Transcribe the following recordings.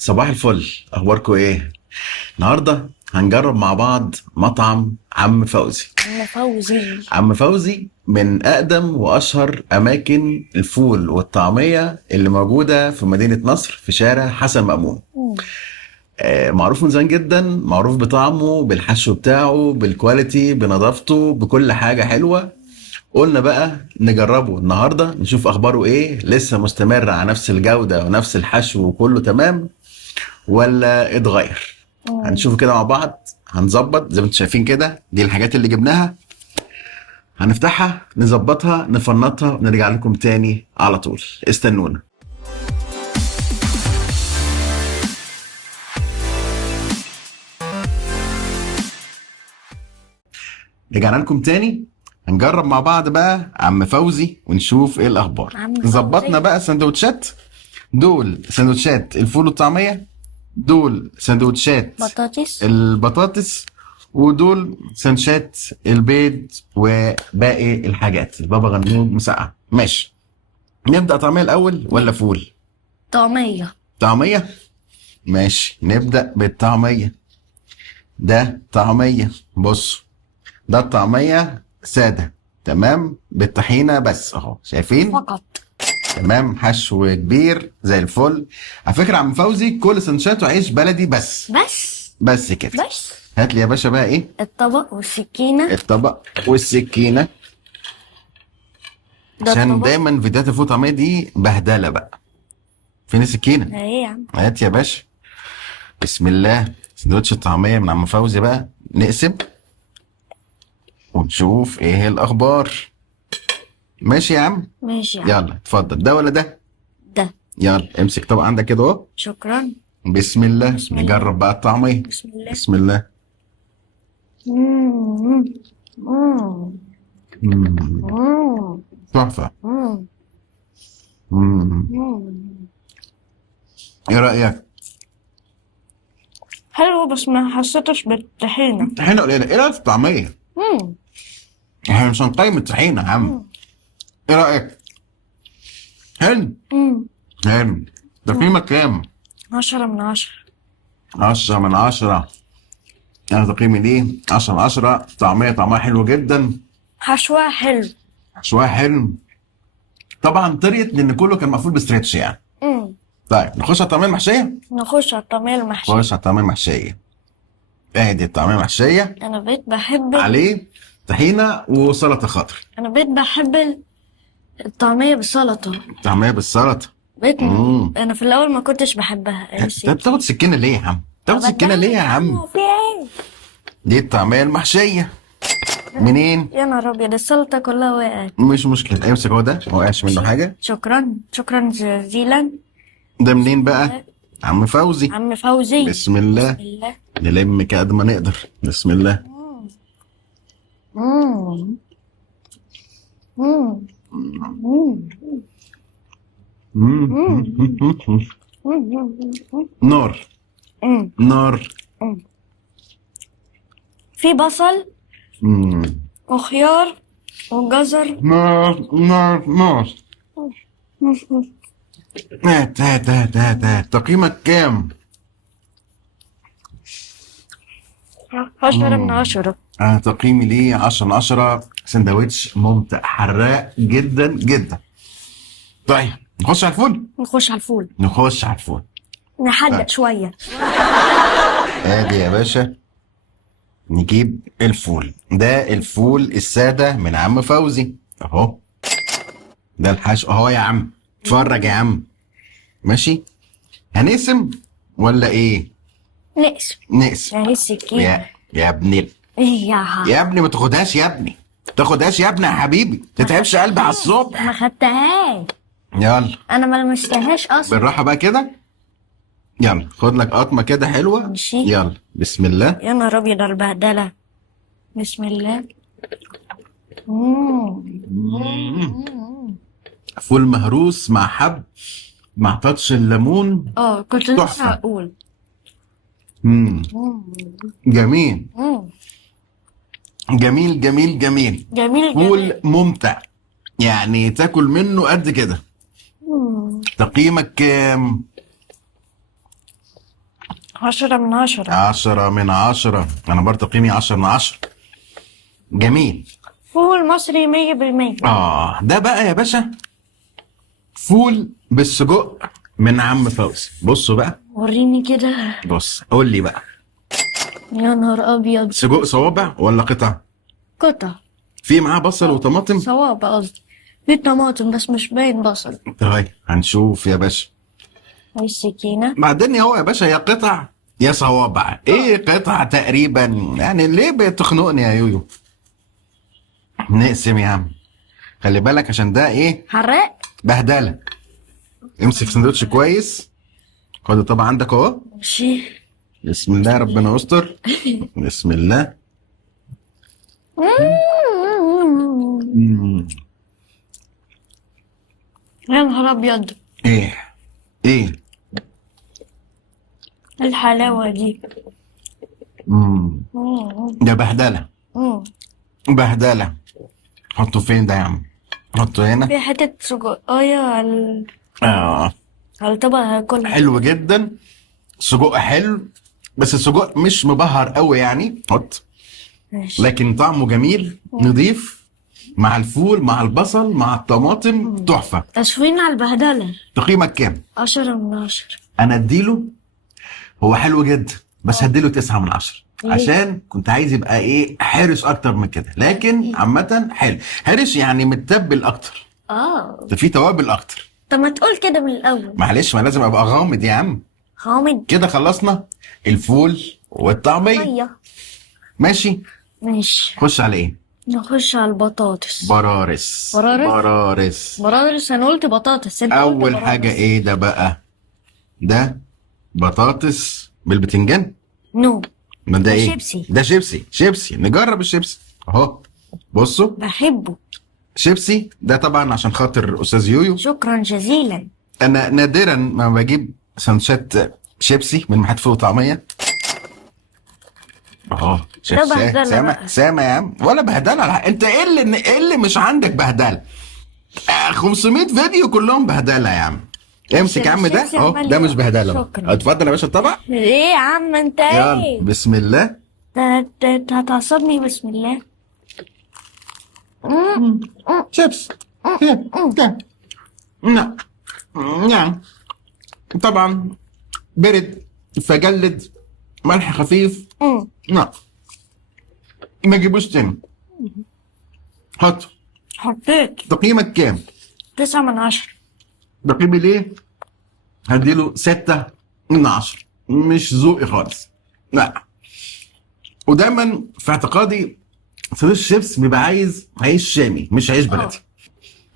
صباح الفل، اخباركم ايه؟ النهارده هنجرب مع بعض مطعم عم فوزي. عم فوزي. عم فوزي من اقدم واشهر اماكن الفول والطعميه اللي موجوده في مدينه نصر في شارع حسن مأمون. معروف من زمان جدا، معروف بطعمه، بالحشو بتاعه، بالكواليتي، بنظافته، بكل حاجه حلوه. قلنا بقى نجربه النهارده نشوف اخباره ايه، لسه مستمر على نفس الجوده ونفس الحشو وكله تمام ولا اتغير. هنشوف كده مع بعض، هنظبط زي ما انتم شايفين كده. دي الحاجات اللي جبناها، هنفتحها نظبطها نفنطها ونرجع لكم تاني على طول. استنونا. رجعنا لكم تاني، هنجرب مع بعض بقى عم فوزي ونشوف ايه الاخبار. عم فوزي. ظبطنا بقى سندوتشات، دول سندوتشات الفول والطعميه، دول سندوتشات بطاطس. البطاطس، ودول سندوتشات البيض وباقي الحاجات البابا غنوج مسقعه. ماشي، نبدا طعميه الاول ولا فول؟ طعمية. طعميه، ماشي نبدا بالطعميه. ده طعميه، بص، ده الطعميه ساده تمام بالطحينه بس اهو، شايفين؟ فقط. تمام، حشو كبير زي الفل. على فكره عم فوزي كل سندوتشاته عيش بلدي بس. بس كده. بس هات لي يا باشا بقى ايه؟ الطبق والسكينة. الطبق والسكينه، ده عشان الطبق. دايما فيديوهات الفول وطعميه دي بهدله بقى. فين السكينه؟ ايه يا عم؟ هات يا باشا. بسم الله، سندوتش الطعميه من عم فوزي بقى، نقسم ونشوف ايه الاخبار. ماشي يا عم، ماشي يا عم. يلا اتفضل. ده ولا ده؟ ده. يلا امسك طبق عندك كده اهو. شكرا. بسم الله. بسم الله. نجرب بقى الطعميه. بسم الله. بسم الله. مم. مم. مم. مم. تحفه. مم. مم. مم. ايه رايك؟ حلو بس ما حسيتش بالطحينة. طحينه قليله. ايه رايك في الطعميه؟ مم. احنا مش هنقيم الطحينه يا عم. ايه رايك؟ حلو. مم. حلو. تقييمك كام؟ 10/10. 10/10. انا تقييمي ليه 10/10. طعمها حلو جدا، حشوة حلو. شويه حلو. طبعا طريت لان كله كان مقفول بستريتش يعني. مم. طيب نخش على الطعميه المحشيه. نخش على الطعمية المحشية. نخش على الطعميه المحشيه. ادي الطعميه المحشيه، أنا بقيت بحب عليه طحينه وسلطه خضر. أنا بقيت بحب الطعمية بالسلطة. طعميه بالسلطه. بقيت مم. أنا في الأول ما كنتش بحبها. انت بتاخد سكينه ليه يا عم؟ تاخد سكينه ليه يا عم؟ في إيه؟ دي الطعميه المحشيه. منين؟ يا نهار أبيض، السلطة كلها وقعت. مش مشكله، امسك هو ده، ما وقعش منه حاجه. شكرا شكرا جزيلا. ده منين بقى؟ عم فوزي. عم فوزي. بسم الله. بسم الله. نلم كده قد ما نقدر. بسم الله. مم. مم. مم. نار مم. نار. في بصل مم. وخيار وجزر. نار نار نار. هات. تقييمك كام؟ 10/10. أنا تقييمي ليه 10/10. سندوتش ممتع حراق جدا جدا. طيب نخش على الفول. نخش على الفول. نخش على الفول. نحدق طيب. شوية. ادي يا باشا، نجيب الفول. ده الفول السادة من عم فوزي اهو. ده الحشو اهو يا عم. اتفرج يا عم. ماشي، هنقسم ولا ايه؟ نقسم. نقسم. يعني السكينة. يا ابني، ايه يا ما تاخدهاش يا ابني، ما تاخدهاش يا ابني يا حبيبي، تتعبش قلبي على الصبح. ما خدتهاش. يلا انا ما لمستهاش اصلا. بالراحة بقى كده. يلا خد لك قطمة كده حلوة. ماشي. يلا بسم الله. يا نهار ابيض على البهدلة. بسم الله. فول مهروس مع حب، مع تاتش الليمون. كنت لسه تحفة. هقول. جميل مم. جميل جميل جميل. جميل فول ممتع، يعني تاكل منه قد كده. مم. تقييمك كام؟ 10 من 10. 10 من 10. انا برضه تقييمي 10 من 10. جميل. فول مصري 100%. ده بقى يا باشا فول بالسجق من عم فوزي. بصوا بقى، وريني كده. بص قول لي بقى، يا نهار ابيض. سجق صوابع ولا قطع؟ قطع. في معاه بصل وطماطم؟ صوابع قصدي. في طماطم بس مش باين بصل. طيب هنشوف يا باشا. والسكينة. بعدين هو يا باشا يا قطع يا صوابع. ايه قطع تقريبا يعني؟ ليه بتخنقني يا يويو؟ نقسم يا عم، خلي بالك عشان ده ايه، حراق. بهدله. امسك سندوتش كويس. خد طبعا عندك اهو. ماشي. بسم الله، ربنا يستر. بسم الله. مم. يا نهار ابيض. ايه ايه. الحلاوة دي. مم. ده بهدله بهدله. حطه فين ده يا عم؟ حطه هنا. في حتة سجقاية على اه على الطبق هاكلها. حلو جدا. سجق حلو بس السجق مش مبهر قوي يعني. حط. ماشي. لكن طعمه جميل نضيف مع الفول مع البصل مع الطماطم، تحفه. تشوين على البهدلة. تقييمك كام؟ 10 من 10. انا اديله، هو حلو جدا بس هديله 9 من 10 عشان كنت عايز يبقى ايه، حرش اكتر من كده. لكن عامة حلو. حرش يعني متبل اكتر، ده في توابل اكتر. طب ما تقول كده من الأول. معلش، ما لازم ابقى غامض يا عم. غامض. كده خلصنا الفول والطعمية. مية. ماشي. ماشي. خش على ايه؟ نخش على البطاطس. برارس. برارس. برادرس. أنا قلت بطاطس. أنت قلت اول برادرس. حاجة ايه ده بقى؟ ده بطاطس بالبتنجان. نو. ما ده ده ايه؟ شيبسي. ده شيبسي. نجرب الشيبسي اهو. بصوا، بحبه. شيبسي ده طبعا عشان خاطر استاذ يويو. شكرا جزيلا. انا نادرا ما بجيب سندوتشات شيبسي من محل فول وطعميه. شيف ده بهدلة سامع بقى. سامع يا عم، ولا بهدله. انت ايه اللي مش عندك بهدله؟ 500 فيديو كلهم بهدله يا عم. امسك يا عم ده الشيبسي اهو، عمال ده مش يقع. بهدله. شكرا. اتفضل يا باشا الطبق. ايه يا عم انت يلا ايه؟ بسم الله. هتعصبني. بسم الله. شيبس. نعم نعم. طبعا برد فجلد، ملح خفيف. نعم، ما جيبوش تاني. حط. حطيت. تقييمك كام؟ 9 من 10. تقييمي ليه؟ هديله 6 من 10. مش ذوقي خالص، لا. ودايما في اعتقادي سندوتش شيبس بيبقى عايز عيش شامي مش عيش بلدي.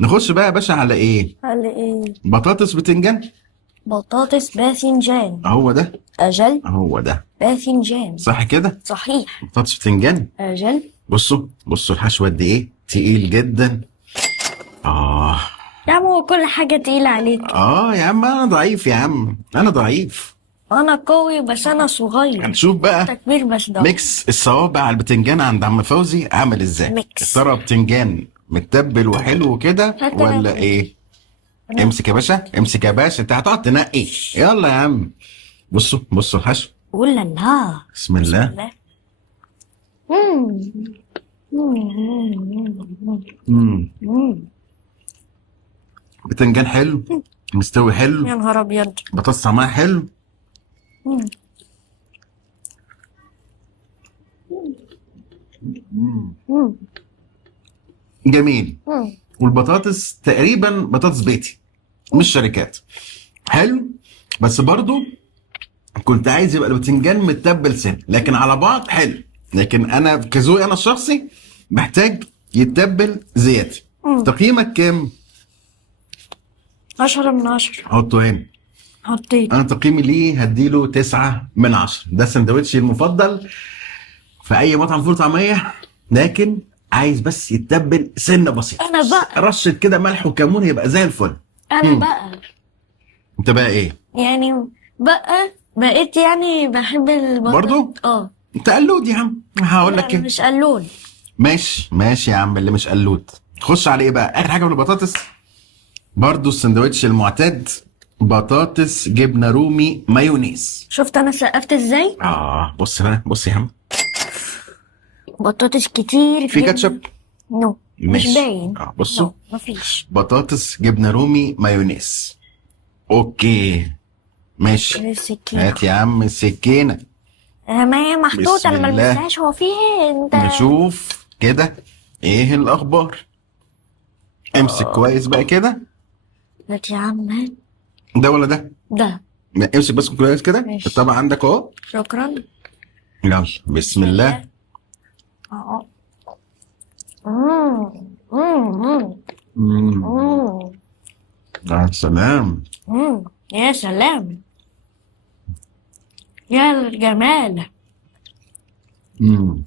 نخش بقى يا باشا على ايه؟ على ايه؟ بطاطس بتنجان. بطاطس باذنجان. هو ده. اجل. هو ده باذنجان. صح كده؟ صحيح. بطاطس بتنجان. اجل. بصوا الحشوه قد ايه، تقيل جدا. يا عم هو كل حاجة تقيلة عليك. يا عم انا ضعيف يا عم، انا ضعيف. انا قوي بس انا صغير. هنشوف بقى تكبير بس ده. ميكس الصوابع على البتنجان عند عم فوزي عامل ازاي. ميكس. ترى بتنجان متبل وحلو كده ولا ايه؟ امسك يا باشا، امسك يا باشا، انت هتقعد تنقي. يلا يا عم. بصوا الحشو. قول لا. بسم الله. بتنجان حلو، مستوي حلو. يا نهار ابيض. بطاطس طعمها حلو. جميل. والبطاطس تقريبا بطاطس بيتي مش شركات. حلو بس برضو كنت عايز يبقى البتنجان متبل سن، لكن على بعض حلو. لكن انا كذوقي انا الشخصي محتاج يتبل زيادة. تقييمك كام؟ 10 من 10. حطه هنا. حطيت. انا تقييمي ليه هديله 9 من 10. ده سندوتشي المفضل في اي مطعم فول طعميه، لكن عايز بس يتبل سنه بسيطه. انا بقى رشه كده ملح وكمون يبقى زي الفل. انا بقى انت بقى ايه يعني بقيت يعني بحب البطاطس. برضو؟ انت قلود يا عم، هقول لك لا ايه. مش قلول. ماشي يا عم اللي مش قلود. خش على ايه بقى؟ اخر حاجه من البطاطس برضو السندوتش المعتاد بطاطس جبنه رومي مايونيز. شفت انا سقفت ازاي؟ بص بقى، بص يا عم. بطاطس كتير في جدا. كاتشب؟ نو مش ماشي. باين. بصوا. نو مفيش. بطاطس جبنه رومي مايونيز. اوكي ماشي. السكينة هات يا عم السكينه. ما هي محطوطة بسم انا ما الله. لمستهاش. هو في ايه انت؟ نشوف كده ايه الاخبار. امسك كويس بقى كده. هات يا عم هات. ده ولا ده؟ ده. امسك بس كويس كده. ماشي. الطبق عندك اهو. شكرا. يلا بسم الله. اه. مم. مم. مم. مم. يا سلام. يا سلام. يا الجمال. مم.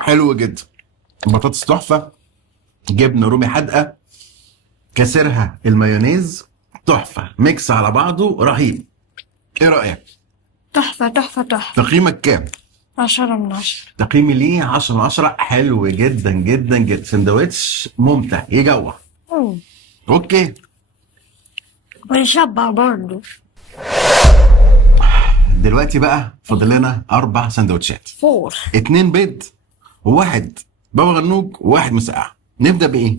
حلو جدا. بطاطس تحفة، جبنة رومي حادقة، كسرها المايونيز، تحفة، ميكس على بعضه رهيب. ايه رأيك؟ تحفة تحفة تحفة. تقييمك كام؟ 10/10. تقييمي ليه 10/10. حلو جدا جدا جدا. سندوتش ممتع يجوع. اوكي. ويشبع برضه. دلوقتي بقى فاضل لنا 4 سندوتشات. 4. 2 بيض وواحد بابا غنوج وواحد مسقعة. نبدأ بإيه؟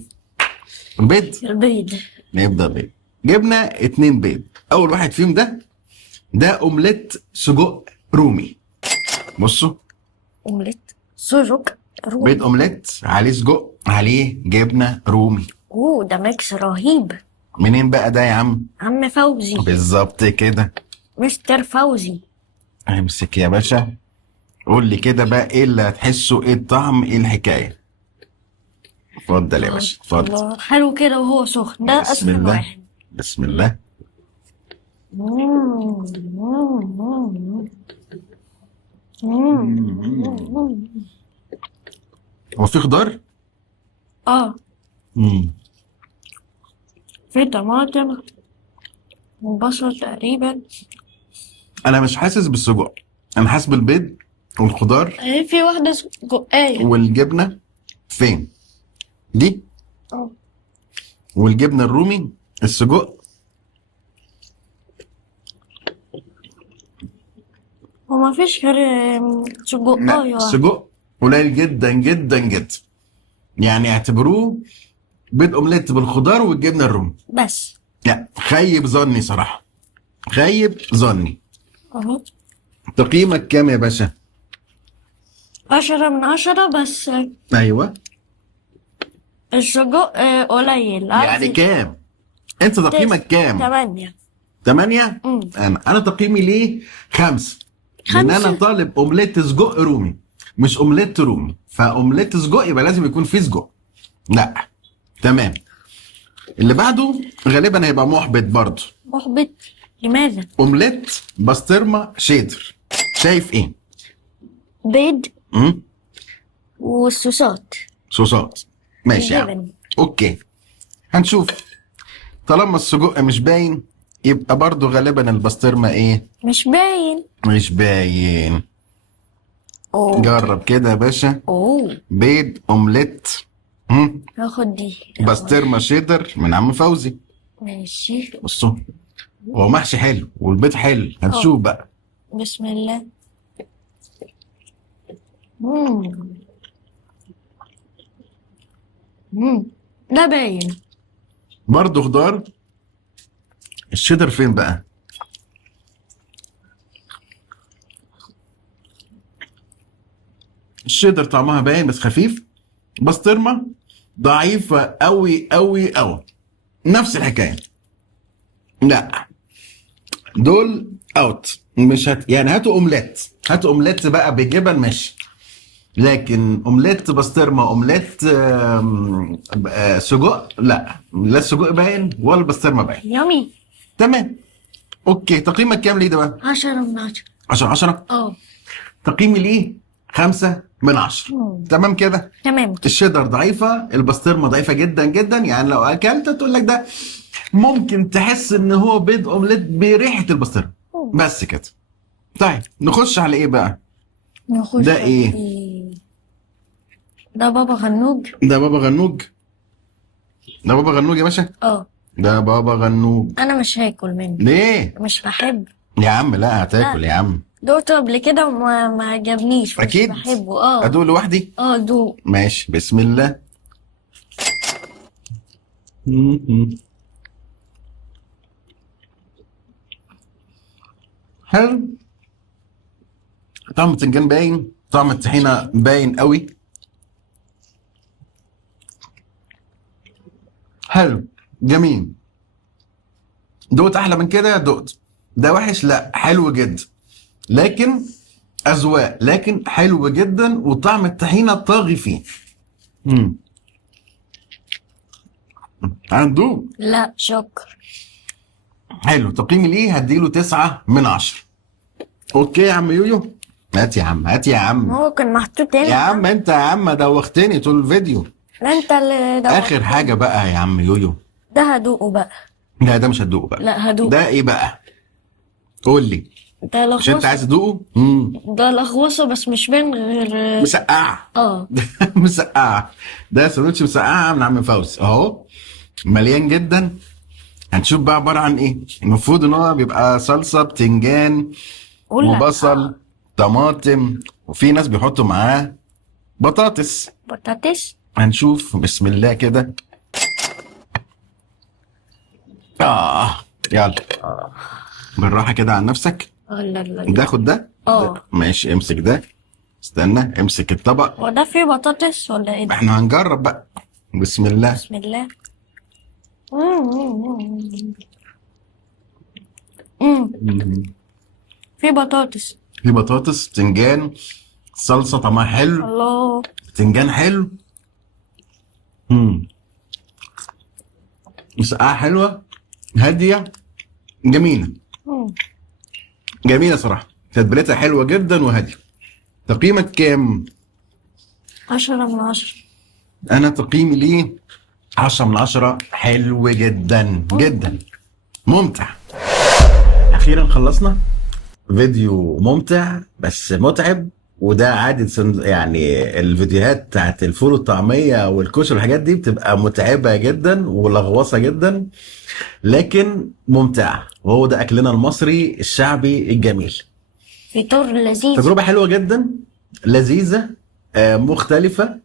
بيض. البيض. نبدأ بيض. جبنا 2 بيض. أول واحد فيهم ده أومليت سجق رومي. بصوا. اومليت سجق رومي. بيض أومليت عليه سجق عليه جبنة رومي. ده ميكس رهيب. منين بقى ده يا عم؟ عم فوزي. بالظبط كده. مستر فوزي. امسك يا باشا. قول لي كده بقى ايه اللي هتحسه، ايه الطعم، ايه الحكايه. اتفضل يا باشا اتفضل. الله، حلو كده وهو سخن. ده بسم اسهل الله. واحد. بسم الله. هو في خضار؟ مم. في طماطم وبصل تقريبا. انا مش حاسس بالسجق، انا حاسس بالبيض والخضار في واحدة سجقاية. والجبنه. فين دي؟ والجبنه الرومي. السجق وما فيش غير سجقاية. السجق قليل جدا جدا جدا. يعني اعتبروه بيض اومليت بالخضار والجبنه الرومي. بس. لا خيب ظني صراحه، خيب ظني. اهو. تقييمك كام يا باشا؟ 10/10 بس. ايوه. السجق قليل. يعني كام؟ انت تقييمك كام؟ 8. 8؟ انا تقييمي ليه 5. لان انا طالب اومليت سجق رومي مش اومليت رومي، فاومليت سجق يبقى لازم يكون فيه سجق. لا تمام. اللي بعده غالبا هيبقى محبط برضه. محبط؟ لماذا؟ اومليت بسطرمه شيدر. شايف ايه؟ بيض والصوصات. صوصات. ماشي يا عم. الجبن. اوكي هنشوف. طالما السجق مش باين يبقى برضو غالبا البسطرمه ايه؟ مش باين. مش باين. جرب كده يا باشا. بيض اومليت هاخد دي. بسطرمه شيدر من عم فوزي. ماشي. بصوا هو محشي حلو والبيض حلو. هنشوف بقى. بسم الله. ده باين. برضو خضار. الشيدر فين بقى؟ الشيدر طعمها باين بس خفيف. بسطرمه ضعيفه قوي قوي قوي. نفس الحكايه. لا دول اوت. مش يعني هاتوا اومليت. هاتوا اومليت بقى بجبن ماشي، لكن اومليت بسطرمه اومليت سجق لا السجق باين ولا البسطرمه باين. يامي. تمام. اوكي تقييمك كام ليه ده بقى؟ 10/10. 10/10. تقييمي ليه 5/10. تمام كده. تمام. الشيدر ضعيفه، البسطرمه ضعيفه جدا جدا. يعني لو اكلت تقول لك ده ممكن تحس ان هو بيض اومليت بريحه البسطرمه بس كده. طيب نخش على ايه بقى؟ ده ايه؟ ده بابا غنوج. ده بابا غنوج. ده بابا غنوج يا باشا. اه ده بابا غنوج. انا مش هاكل منه، ليه مش بحب. يا عم؟ لا هتاكل يا عم. دوقته قبل كده وما ما عجبنيش، مش اكيد. بحبه. اه ادوق لوحدي. دوق. ماشي، بسم الله. حلو. طعم البتنجان باين، طعم الطحينه باين قوي. حلو جميل. دقت احلى من كده؟ دقت. ده وحش؟ لا، حلو جدا. لكن اذواق، لكن حلو جدا وطعم الطحينه طاغي فيه. هندوق. لا شكر. حلو. تقييمي ليه هديله 9/10. اوكي يا عم يويو. هات يا عم، هات يا عم. هو كان محطوط هنا. يا عم انت يا عم دوختني طول الفيديو. لا انت اللي اخر حاجه بقى يا عم يويو. ده هدوقه بقى. لا ده مش هتدوقه بقى. لا هدوقه. ده ايه بقى؟ قول لي. ده مش انت لغوصه. عايز تدوقه؟ ده لغوصه بس مش باين غير. مسقعه. اه مسقعه. ده سندوتش مسقعه من عم فوزي اهو، مليان جدا. هنشوف بقى عباره عن ايه. المفروض ان هو بيبقى صلصه بتنجان قول لك. وبصل طماطم، وفي ناس بيحطوا معاه بطاطس. بطاطس. هنشوف. بسم الله كده. يلا بالراحه كده عن نفسك. لا لا لا. ده خد ده. ماشي، امسك ده. استنى، امسك الطبق. هو ده فيه بطاطس ولا ايه ده؟ احنا هنجرب بقى. بسم الله. بسم الله. في بطاطس. في بطاطس، بتنجان، صلصه طعمها حلو. الله. بتنجان حلو. مسقعه حلوه هاديه جميله. جميله صراحه، تتبيلتها حلوه جدا وهاديه. تقييمك كام؟ 10/10. انا تقييمي ليه 10/10. حلو جدا جدا، ممتع. اخيرا خلصنا فيديو ممتع بس متعب. وده عادة يعني الفيديوهات بتاعت الفول والطعمية والكشري والحاجات دي بتبقى متعبة جدا ولغوصة جدا، لكن ممتعة. وهو ده أكلنا المصري الشعبي الجميل. فطور لذيذ. تجربة حلوة جدا، لذيذة، مختلفة.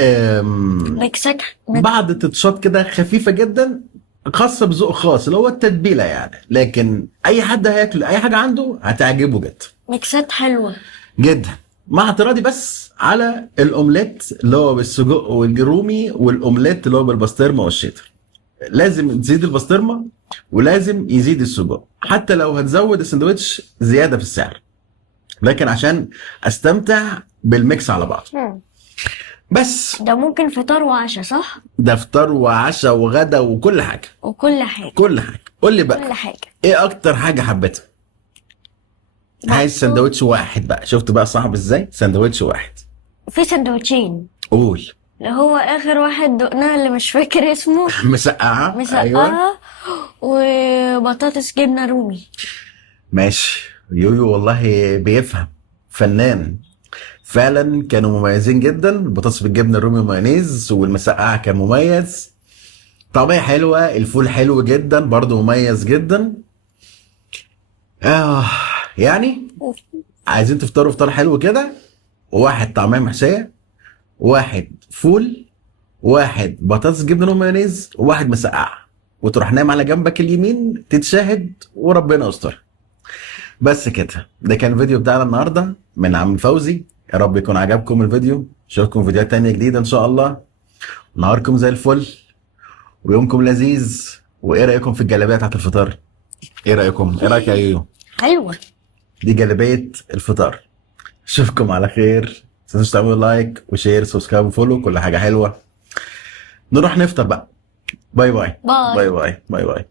مكسك. بعض التاتشات كده خفيفة جدا، خاصة بذوق خاص اللي هو التتبيلة يعني. لكن أي حد هياكل أي حاجة عنده هتعجبه جدا. ميكسات حلوة جدا. مع اعتراضي بس على الاومليت اللي هو بالسجق والجرومي، والاومليت اللي هو بالبسطرمه والشيدر. لازم تزيد البسطرمه ولازم يزيد السجق، حتى لو هتزود السندوتش زياده في السعر، لكن عشان استمتع بالميكس على بعض. بس ده ممكن فطار وعشاء صح؟ ده فطار وعشاء وغدا وكل حاجه. وكل حاجة. كل حاجه. قول لي بقى كل حاجة. ايه اكتر حاجه حبيتها؟ عايز سندوتش واحد بقى. شفت بقى صعب ازاي؟ سندوتش واحد. في سندوتشين. قول. اللي هو اخر واحد دقناه اللي مش فاكر اسمه. مسقعه. مسقعة. ايوه. وبطاطس جبنة رومي. ماشي. يويو والله بيفهم، فنان فعلا. كانوا مميزين جدا. البطاطس بالجبنه الرومي ومايونيز، والمسقعه كان مميز. طعميه حلوه. الفول حلو جدا برضو، مميز جدا. يعني عايزين تفطروا فطار حلو كده، واحد طعميه محشيه، واحد فول، واحد بطاطس جبنه ومايونيز، وواحد مسقعه، وتروح نايم على جنبك اليمين تتشاهد وربنا يستر. بس كده. ده كان الفيديو بتاعنا النهارده من عم فوزي. يا رب يكون عجبكم الفيديو. اشوفكم فيديوهات تانية جديدة ان شاء الله. نهاركم زي الفل ويومكم لذيذ. وايه رايكم في الجلابيه بتاعت الفطار؟ ايه رايكم؟ ايه رايك يا يويو؟ حلوة. دي جلابيه الفطار. اشوفكم على خير. متنسوش تعملوا لايك وشير وسبسكرايب وفولو، كل حاجه حلوه. نروح نفطر بقى. باي باي. باي. باي باي. باي باي.